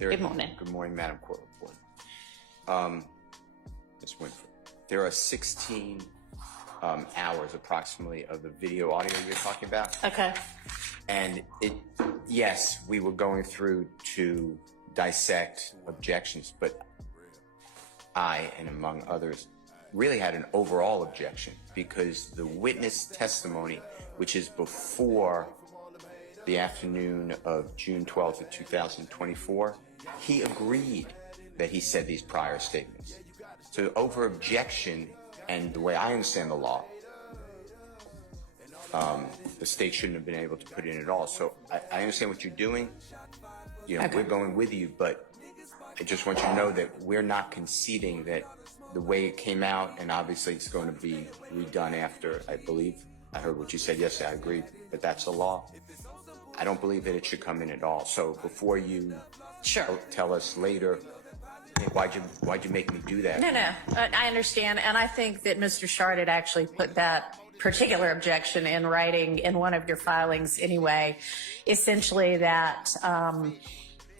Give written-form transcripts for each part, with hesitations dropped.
Good morning. Good morning, Madam Court Reporter. Ms. Winfrey, there are 16 hours approximately of the video audio you're talking about. Okay. And yes, we were going through to dissect objections, but I, and among others, really had an overall objection because the witness testimony, which is before the afternoon of June 12th of 2024, he agreed that he said these prior statements. So over objection, and the way I understand the law, the state shouldn't have been able to put in at all. So I understand what you're doing. You know, okay. We're going with you, but I just want you to know that we're not conceding that the way it came out, and obviously it's going to be redone after, I believe. I heard what you said yesterday, I agree, but that's the law. I don't believe that it should come in at all. So before you tell us later, why'd you make me do that? No, I understand, and I think that Mr. Shard had actually put that particular objection in writing in one of your filings anyway, essentially that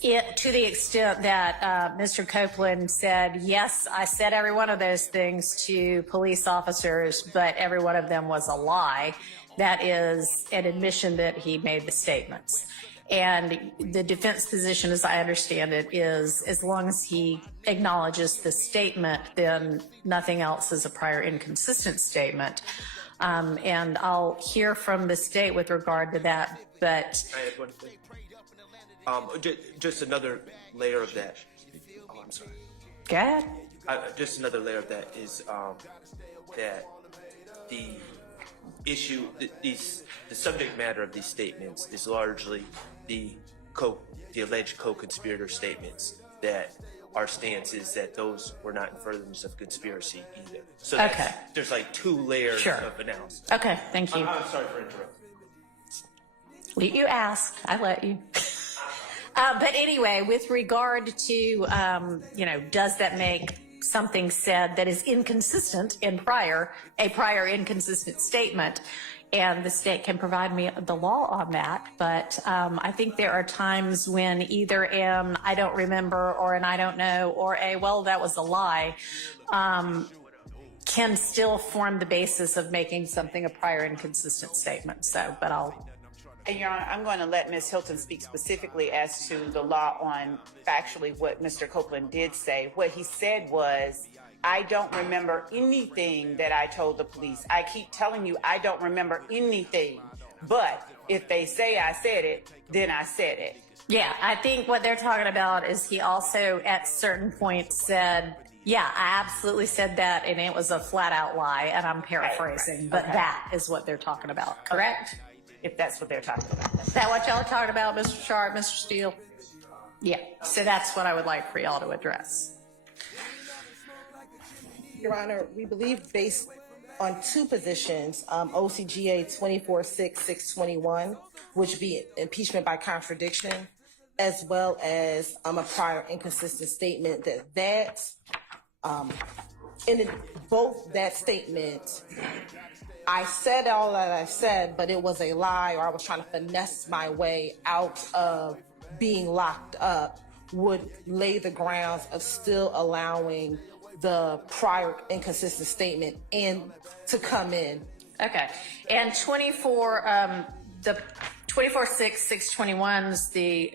to the extent that Mr. Copeland said, yes, I said every one of those things to police officers, but every one of them was a lie. That is an admission that he made the statements. And the defense position, as I understand it, is as long as he acknowledges the statement, then nothing else is a prior inconsistent statement. And I'll hear from the state with regard to that, but... I have one thing. Just another layer of that. Oh, I'm sorry. Go ahead. Just another layer of that is that the issue, the subject matter of these statements is largely the alleged co-conspirator statements, that our stance is that those were not in furtherance of conspiracy either. So there's like two layers of analysis. Okay, thank you. I'm sorry for interrupting. You asked, I let you. But anyway, with regard to, you know, does that make something said that is inconsistent in a prior inconsistent statement? And the state can provide me the law on that. But I think there are times when either an I don't remember or an I don't know or a well, that was a lie can still form the basis of making something a prior inconsistent statement. So, but And Your Honor, I'm going to let Ms. Hilton speak specifically as to the law on factually what Mr. Copeland did say. What he said was, I don't remember anything that I told the police. I keep telling you I don't remember anything. But if they say I said it, then I said it. Yeah, I think what they're talking about is he also at certain points said, yeah, I absolutely said that, and it was a flat out lie, and I'm paraphrasing, but that is what they're talking about, correct? If that's what they're talking about. Is that what y'all are talking about, Mr. Sharp, Mr. Steele? Yeah, so that's what I would like for y'all to address. Your Honor, we believe based on two positions, OCGA 24-6-621, which be impeachment by contradiction, as well as a prior inconsistent statement, in both that statement, I said all that I said, but it was a lie, or I was trying to finesse my way out of being locked up, would lay the grounds of still allowing the prior inconsistent statement to come in. Okay, and the 24-6-621's the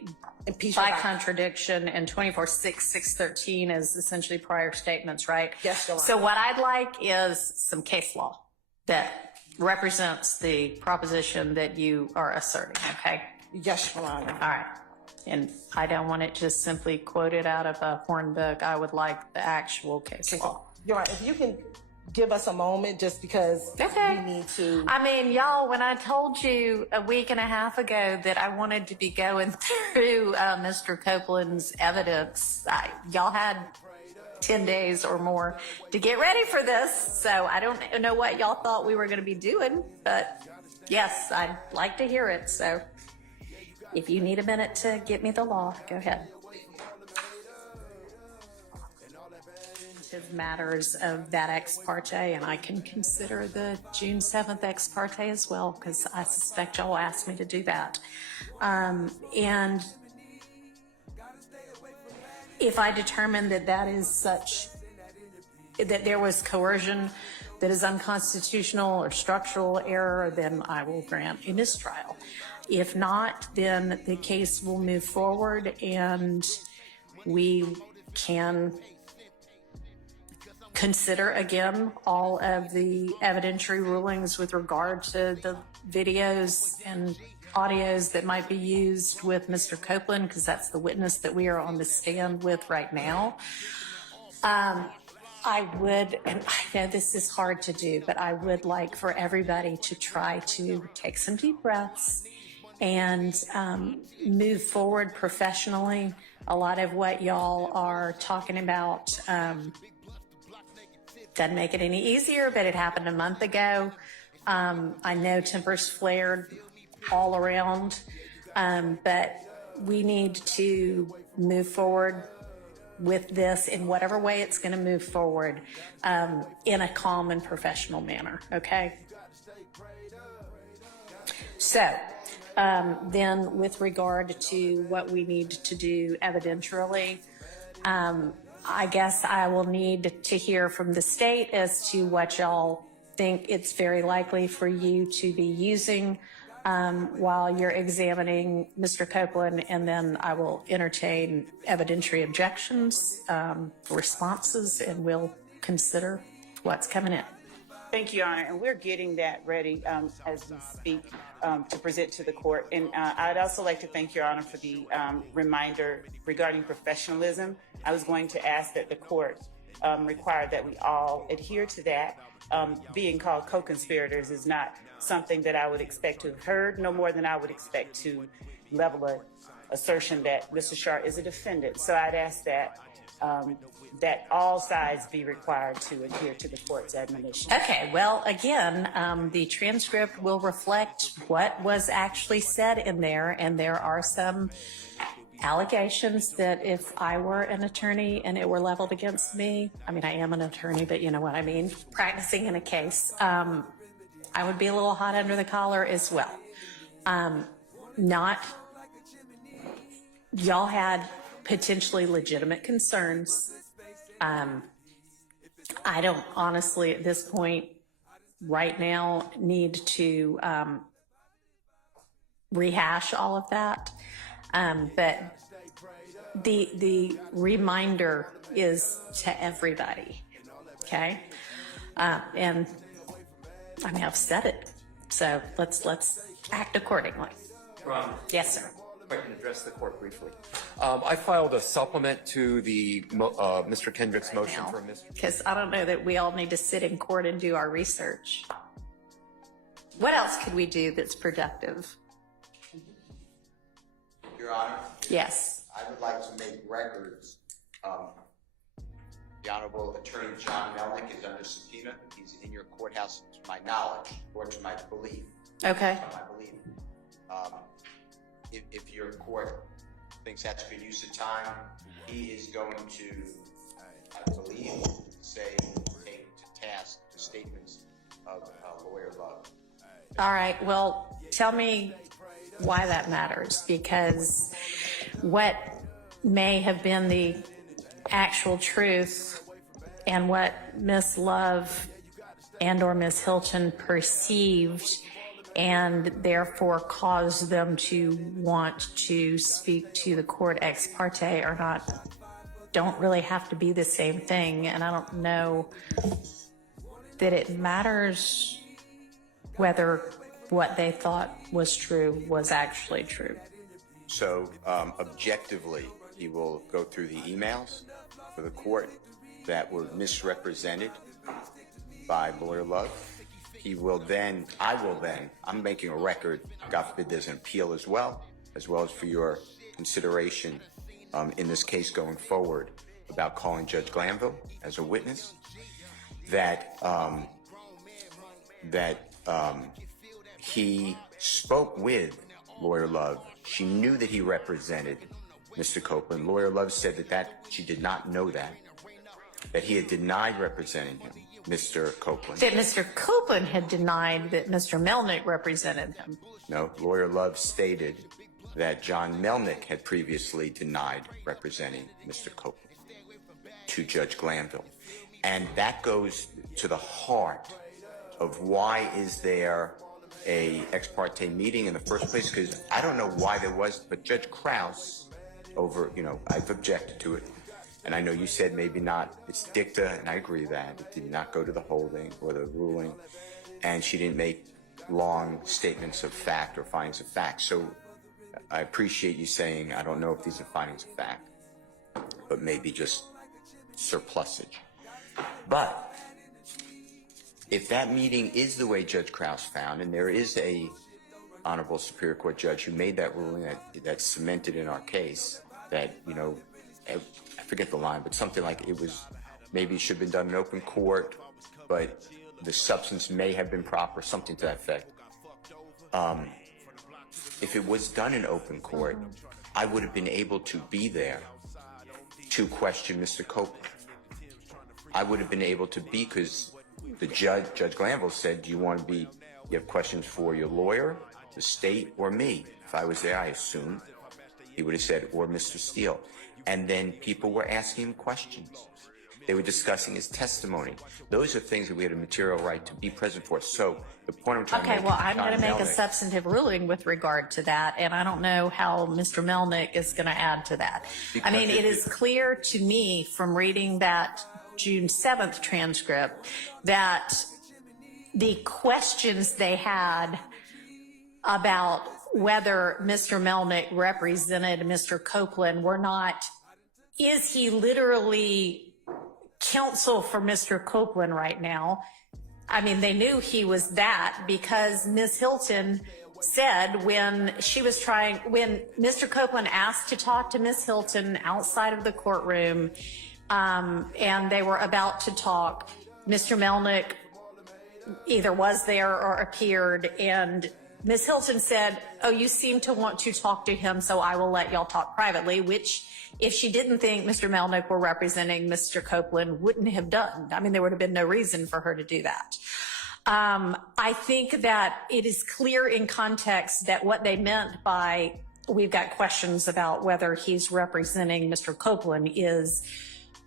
by contradiction, and 24-6-613 is essentially prior statements, right? Yes, Your Honor. So what I'd like is some case law that represents the proposition that you are asserting, okay? Yes, Your Honor. All right. And I don't want it just simply quoted out of a horn book. I would like the actual case law. You're right. If you can give us a moment, just because we need to. I mean, y'all, when I told you a week and a half ago that I wanted to be going through Mr. Copeland's evidence, y'all had 10 days or more to get ready for this. So I don't know what y'all thought we were going to be doing, but yes, I'd like to hear it. So if you need a minute to get me the law, go ahead. Matters of that ex parte, and I can consider the June 7th ex parte as well, because I suspect y'all asked me to do that. And if I determine that that is such, that there was coercion that is unconstitutional or structural error, then I will grant a mistrial. If not, then the case will move forward and we can consider again all of the evidentiary rulings with regard to the videos and audios that might be used with Mr. Copeland, because that's the witness that we are on the stand with right now. I would, and I know this is hard to do, but I would like for everybody to try to take some deep breaths and move forward professionally. A lot of what y'all are talking about doesn't make it any easier, but it happened a month ago. I know tempers flared all around, but we need to move forward with this in whatever way it's going to move forward in a calm and professional manner, okay? So then with regard to what we need to do evidentially, I guess I will need to hear from the state as to what y'all think it's very likely for you to be using while you're examining Mr. Copeland, and then I will entertain evidentiary objections, responses, and we'll consider what's coming in. Thank you, Your Honor, and we're getting that ready as we speak to present to the court. And I'd also like to thank Your Honor for the reminder regarding professionalism. I was going to ask that the court require that we all adhere to that. Being called co-conspirators is not something that I would expect to have heard, no more than I would expect to level an assertion that Mr. Sharp is a defendant. So I'd ask that that all sides be required to adhere to the court's admonition. Okay, well, again, the transcript will reflect what was actually said in there, and there are some allegations that if I were an attorney and it were leveled against me, I mean, I am an attorney, but you know what I mean, practicing in a case, I would be a little hot under the collar as well. Y'all had potentially legitimate concerns. I don't honestly at this point right now need to rehash all of that. But the reminder is to everybody, okay? And I mean, I've said it, so let's act accordingly. Ron, Yes, sir. if I can address the court briefly. I filed a supplement to the Mr. Kendrick's motion for a mistrial. Because I don't know that we all need to sit in court and do our research. What else could we do that's productive? Your Honor, Yes. I would like to make records. The Honorable Attorney John Melnick is under subpoena. He's in your courthouse, to my knowledge, or to my belief. Okay. I believe. If your court thinks that's good use of time, he is going to, I believe, take to task the statements of Lawyer Love. All right. Well, tell me why that matters, because what may have been the actual truth and what Miss Love and or Miss Hilton perceived and therefore caused them to want to speak to the court ex parte or not, don't really have to be the same thing. And I don't know that it matters whether what they thought was true was actually true. So, objectively, he will go through the emails for the court that were misrepresented by Lawyer Love. He will then, I'm making a record, God forbid there's an appeal as well as for your consideration in this case going forward about calling Judge Glanville as a witness, that he spoke with Lawyer Love. She knew that he represented Mr. Copeland. Lawyer Love said that she did not know that he had denied representing him, Mr. Copeland. That Mr. Copeland had denied that Mr. Melnick represented him. No, Lawyer Love stated that John Melnick had previously denied representing Mr. Copeland to Judge Glanville. And that goes to the heart of why is there a ex parte meeting in the first place, because I don't know why there was, but Judge Krause I've objected to it. And I know you said maybe not, it's dicta, and I agree that it did not go to the holding or the ruling, and she didn't make long statements of fact or findings of fact. So I appreciate you saying, I don't know if these are findings of fact, but maybe just surplusage. But if that meeting is the way Judge Krause found, and there is a Honorable Superior Court judge who made that ruling that's cemented in our case, that, I forget the line, but something like it was, maybe it should have been done in open court, but the substance may have been proper, something to that effect. If it was done in open court, I would have been able to be there to question Mr. Copeland. I would have been able to be, because the Judge Glanville said, do you want to be, you have questions for your lawyer, the state, or me? If I was there, I assumed he would have said, or Mr. Steele. And then people were asking him questions. They were discussing his testimony. Those are things that we had a material right to be present for. So the point I'm trying to make. Okay, well, I'm going to make a substantive ruling with regard to that, and I don't know how Mr. Melnick is going to add to that. I mean, it is clear to me from reading that June 7th transcript that the questions they had about whether Mr. Melnick represented Mr. Copeland were not, is he literally counsel for Mr. Copeland right now? I mean, they knew he was that because Ms. Hilton said when Mr. Copeland asked to talk to Ms. Hilton outside of the courtroom, and they were about to talk, Mr. Melnick either was there or appeared, and Ms. Hilton said, oh, you seem to want to talk to him, so I will let y'all talk privately, which if she didn't think Mr. Melnick were representing Mr. Copeland, wouldn't have done. I mean, there would have been no reason for her to do that. I think that it is clear in context that what they meant by we've got questions about whether he's representing Mr. Copeland is,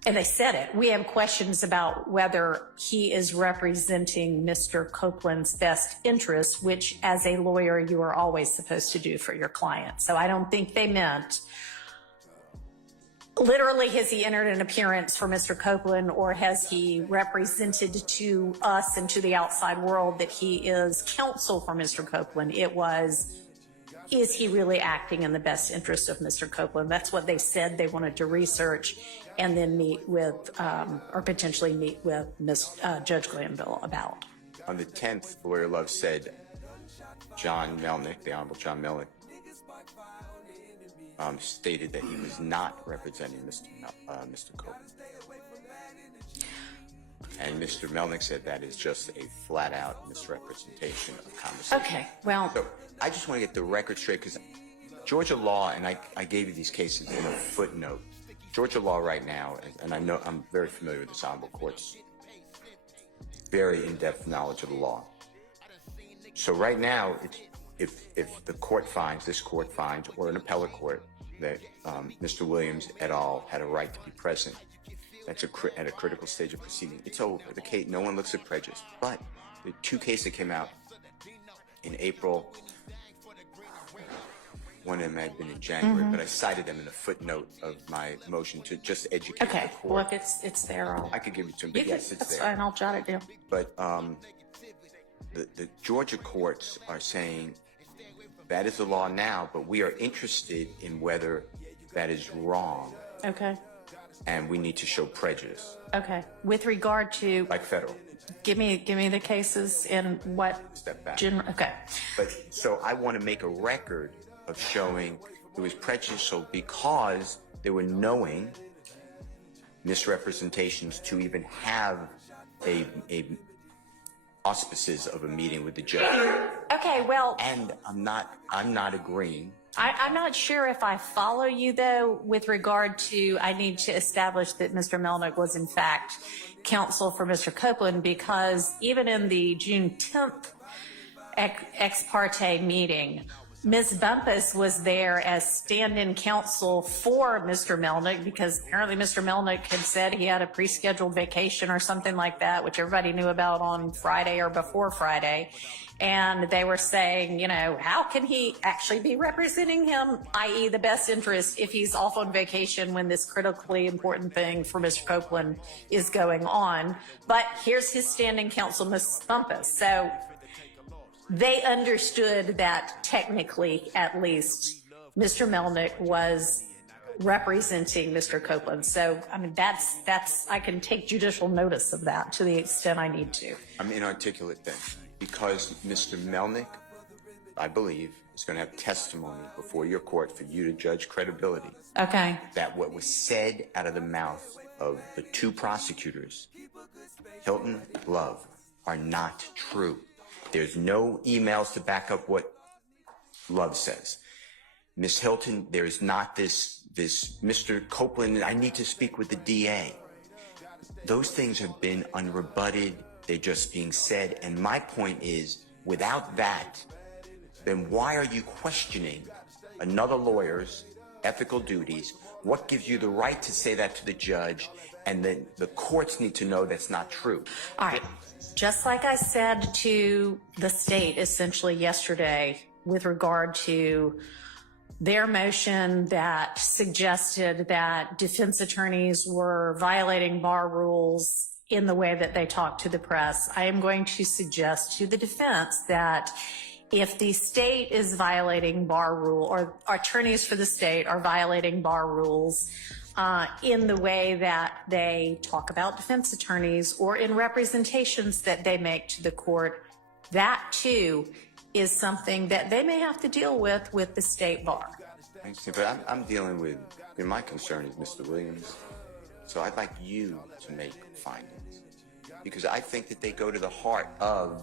and they said it, we have questions about whether he is representing Mr. Copeland's best interests, which as a lawyer, you are always supposed to do for your client. So I don't think they meant literally, has he entered an appearance for Mr. Copeland, or has he represented to us and to the outside world that he is counsel for Mr. Copeland? It was, is he really acting in the best interest of Mr. Copeland? That's what they said they wanted to research and then meet with, or potentially meet with Judge Glanville about. On the 10th, Lawyer Love said John Melnick, the Honorable John Melnick, stated that he was not representing Mr. Copeland. And Mr. Melnick said that is just a flat-out misrepresentation of conversation. Okay, well. So I just want to get the record straight, because Georgia law, and I gave you these cases in a footnote, Georgia law right now, and I know I'm very familiar with this Honorable Court's very in-depth knowledge of the law. So right now, if the court finds, this court finds, or an appellate court, that Mr. Williams et al. Had a right to be present, that's at a critical stage of proceeding. It's over. The case, no one looks at prejudice. But the two cases that came out in April, one of them had been in January, but I cited them in a footnote of my motion to just educate the court. Well, if it's there, I could give it to him, but yes, it's that's there. fine, I'll jot it down. But the Georgia courts are saying that is the law now, but we are interested in whether that is wrong. Okay. And we need to show prejudice. Okay. With regard to, like federal. give me the cases in what? Step back. Okay. But so I want to make a record of showing it was prejudicial because they were knowing misrepresentations to even have a auspices of a meeting with the judge. Okay, well. And I'm not agreeing. I'm not sure if I follow you, though, with regard to I need to establish that Mr. Melnick was, in fact, counsel for Mr. Copeland, because even in the June 10th ex parte meeting, Ms. Bumpus was there as stand-in counsel for Mr. Melnick because apparently Mr. Melnick had said he had a pre-scheduled vacation or something like that, which everybody knew about on Friday or before Friday. And they were saying, you know, how can he actually be representing him, i.e. the best interest, if he's off on vacation when this critically important thing for Mr. Copeland is going on. But here's his standing counsel, Ms. Bumpus. So they understood that technically, at least, Mr. Melnick was representing Mr. Copeland. So, I mean, that's I can take judicial notice of that to the extent I need to. I'm inarticulate then, because Mr. Melnick, I believe, is going to have testimony before your court for you to judge credibility. Okay. That what was said out of the mouth of the two prosecutors, Hilton, Love, are not true. There's no emails to back up what Love says. Ms. Hilton, there's not this Mr. Copeland, I need to speak with the DA. Those things have been unrebutted. They're just being said. And my point is, without that, then why are you questioning another lawyer's ethical duties? What gives you the right to say that to the judge? And then the courts need to know that's not true. All right. Just like I said to the state essentially yesterday with regard to their motion that suggested that defense attorneys were violating bar rules in the way that they talk to the press, I am going to suggest to the defense that if the state is violating bar rule, or attorneys for the state are violating bar rules in the way that they talk about defense attorneys or in representations that they make to the court, that too is something that they may have to deal with the state bar. But I'm dealing with, my concern is Mr. Williams. So I'd like you to make findings, because I think that they go to the heart of,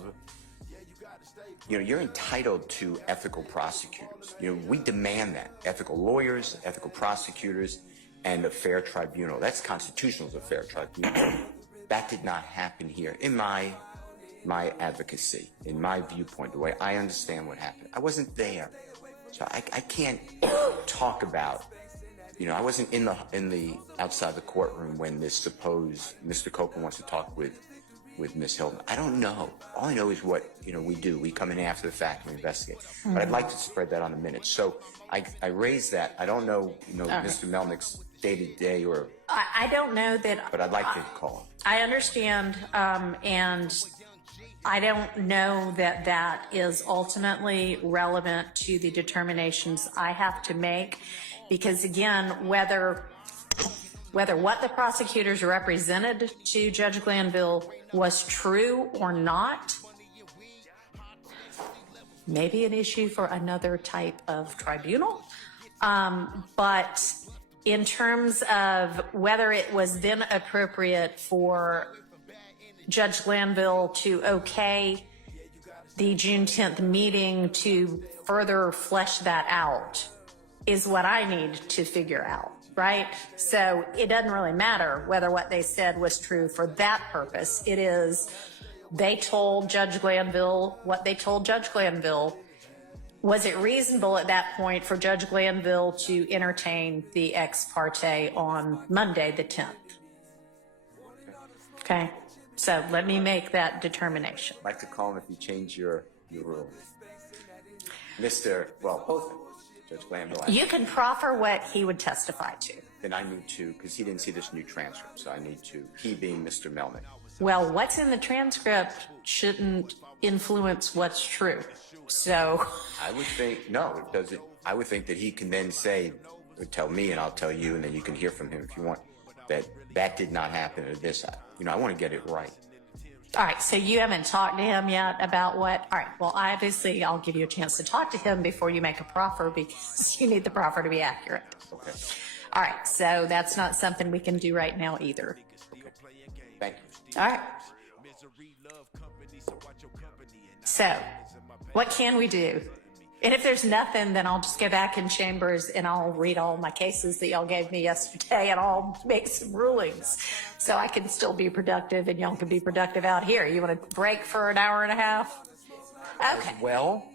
you're entitled to ethical prosecutors. We demand that. Ethical lawyers, ethical prosecutors, and a fair tribunal. That's constitutional as a fair tribunal. That did not happen here in my advocacy, in my viewpoint, the way I understand what happened. I wasn't there. So I can't talk about, I wasn't in the outside the courtroom when this supposed Mr. Copeland wants to talk with Ms. Hilton. I don't know. All I know is what, we do. We come in after the fact and investigate. Mm-hmm. But I'd like to spread that on a minute. So I raised that. I don't know, Mr. Melnick's day-to-day or... I don't know that... But I'd like to call him. I understand, and I don't know that that is ultimately relevant to the determinations I have to make, because again, whether what the prosecutors represented to Judge Glanville was true or not, maybe an issue for another type of tribunal. But in terms of whether it was then appropriate for Judge Glanville to okay the June 10th meeting to further flesh that out is what I need to figure out, right? So it doesn't really matter whether what they said was true for that purpose. It is, they told Judge Glanville what they told Judge Glanville. Was it reasonable at that point for Judge Glanville to entertain the ex parte on Monday the 10th? Okay. So let me make that determination. I'd like to call him if you change your rule. Both of them, Judge Glanville. You can proffer what he would testify to. Then I need to, because he didn't see this new transcript, so I need to, he being Mr. Melnick. Well, what's in the transcript shouldn't influence what's true. So I would think, no, it doesn't. I would think that he can then say, tell me and I'll tell you, and then you can hear from him if you want, that did not happen or this. I want to get it right. All right, so you haven't talked to him yet about what? All right, well, obviously, I'll give you a chance to talk to him before you make a proffer, because you need the proffer to be accurate. Okay. All right, so that's not something we can do right now either. Okay. Thank you. All right. So, what can we do? And if there's nothing, then I'll just go back in chambers and I'll read all my cases that y'all gave me yesterday and I'll make some rulings so I can still be productive and y'all can be productive out here. You want to break for an hour and a half? Okay. Well,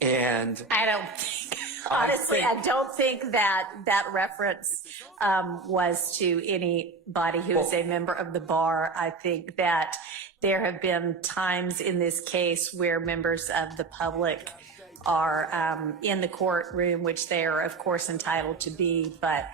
And I don't think, honestly, I don't think that that reference was to anybody who is a member of the bar. I think that there have been times in this case where members of the public are in the courtroom, which they are, of course, entitled to be, but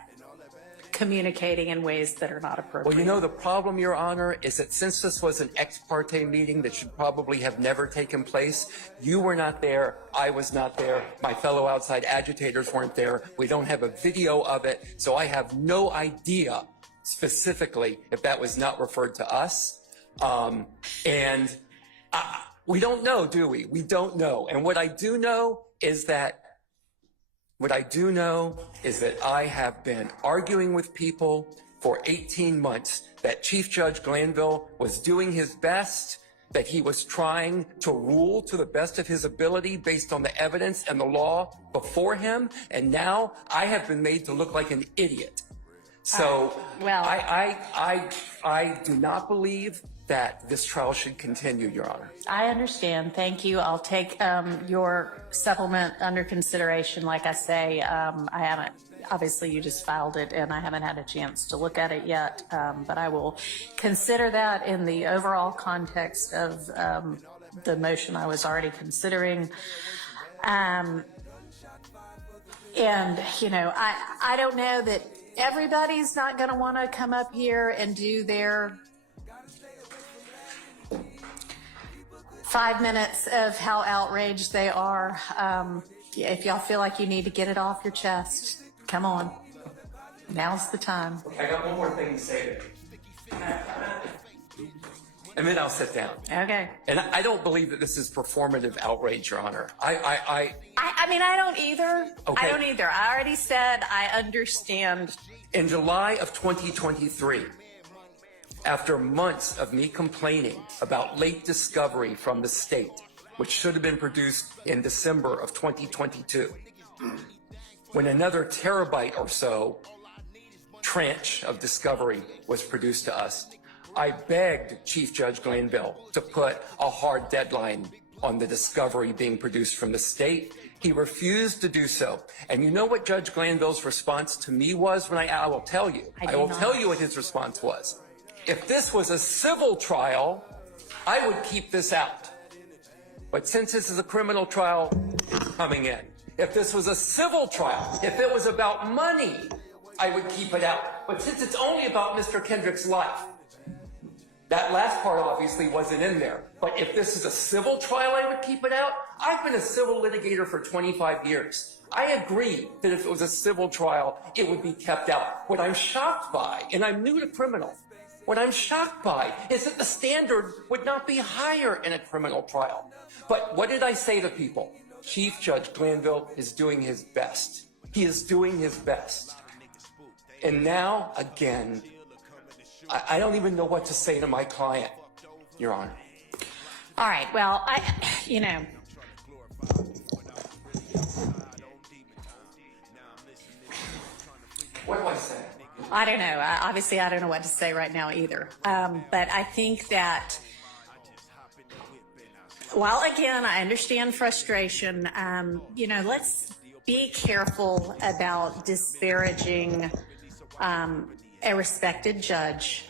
communicating in ways that are not appropriate. well, you know, the problem, Your Honor, is that since this was an ex parte meeting that should probably have never taken place, you were not there, I was not there, my fellow outside agitators weren't there, we don't have a video of it, so I have no idea specifically if that was not referred to us. We don't know, do we? We don't know. And what I do know is that I have been arguing with people for 18 months that Chief Judge Glanville was doing his best, that he was trying to rule to the best of his ability based on the evidence and the law before him, and now I have been made to look like an idiot. So I do not believe that this trial should continue, Your Honor. I understand. Thank you. I'll take your supplement under consideration. Like I say, I haven't, obviously you just filed it and I haven't had a chance to look at it yet, but I will consider that in the overall context of the motion I was already considering. And, you know, I don't know that everybody's not going to want to come up here and do their 5 minutes of how outraged they are. If y'all feel like you need to get it off your chest, come on. Now's the time. I got one more thing to say to you. And then I'll sit down. Okay. And I don't believe that this is performative outrage, Your Honor. I mean, I don't either. Okay. I don't either. I already said I understand. In July of 2023, after months of me complaining about late discovery from the state, which should have been produced in December of 2022, when another terabyte or so tranche of discovery was produced to us, I begged Chief Judge Glanville to put a hard deadline on the discovery being produced from the state. He refused to do so. And you know what Judge Glanville's response to me was when I will tell you. I will tell you what his response was. If this was a civil trial, I would keep this out. But since this is a criminal trial, it's coming in. If this was a civil trial, if it was about money, I would keep it out. But since it's only about Mr. Kendrick's life, that last part obviously wasn't in there. But if this is a civil trial, I would keep it out. I've been a civil litigator for 25 years. I agree that if it was a civil trial, it would be kept out. What I'm shocked by, and I'm new to criminal, what I'm shocked by is that the standard would not be higher in a criminal trial. But what did I say to people? Chief Judge Glanville is doing his best. He is doing his best. And now, again, I don't even know what to say to my client, Your Honor. All right. Well, you know. What do I say? I don't know. Obviously, I don't know what to say right now either. But I think that, while again, I understand frustration, you know, let's be careful about disparaging a respected judge.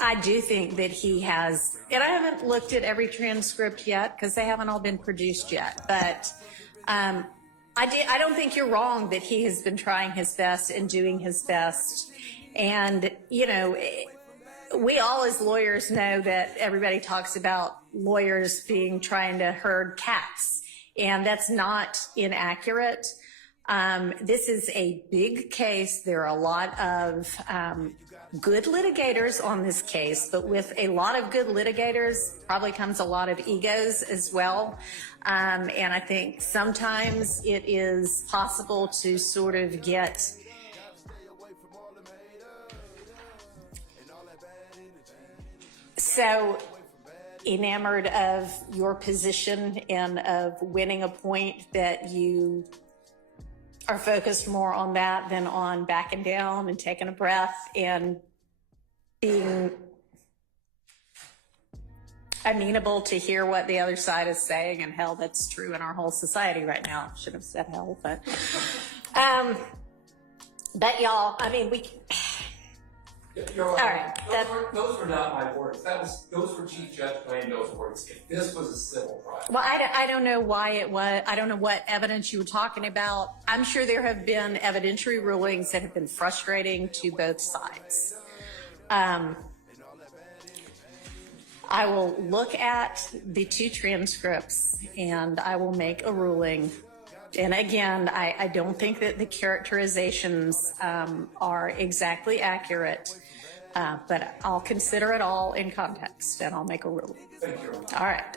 I do think that he has, and I haven't looked at every transcript yet because they haven't all been produced yet, but I don't think you're wrong that he has been trying his best and doing his best. And, you know, we all as lawyers know that everybody talks about lawyers trying to herd cats, and that's not inaccurate. This is a big case. There are a lot of good litigators on this case, but with a lot of good litigators probably comes a lot of egos as well. And I think sometimes it is possible to sort of get so enamored of your position and of winning a point that you are focused more on that than on backing down and taking a breath and being amenable to hear what the other side is saying, and hell, that's true in our whole society right now. Should have said hell, but y'all, I mean, You're all right. Those were not my words. Those were Chief Judge Lando's words. If this was a civil trial. Well, I don't know why it was. I don't know what evidence you were talking about. I'm sure there have been evidentiary rulings that have been frustrating to both sides. I will look at the 2 transcripts and I will make a ruling. And again, I don't think that the characterizations are exactly accurate, but I'll consider it all in context and I'll make a ruling. Thank you. All right.